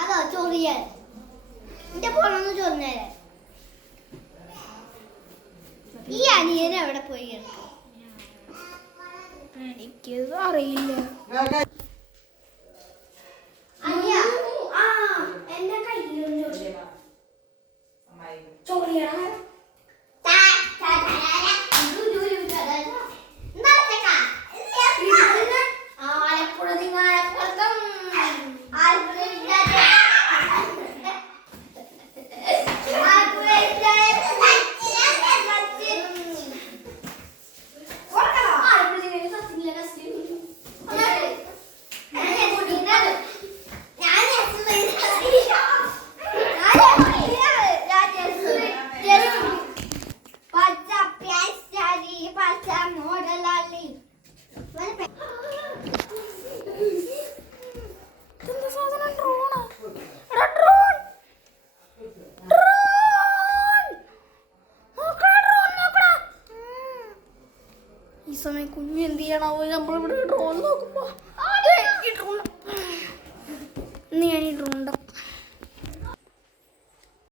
അതോ ചോറിയാൻ എന്റെ പോണെന്ന് ചോറിഞ്ഞാലേ ഈ അനിയനെ എവിടെ പോയി എനിക്കത് അറിയില്ല. എന്റെ കയ്യിലൊന്നും ചോറിയാ ആലപ്പുഴ ഈ സമയം കുഞ്ഞു എന്ത് ചെയ്യണാവോ? നമ്മളിവിടെ ഡ്രോൺ നോക്കുമ്പോ ഞാൻ ഈ ഡ്രോൺ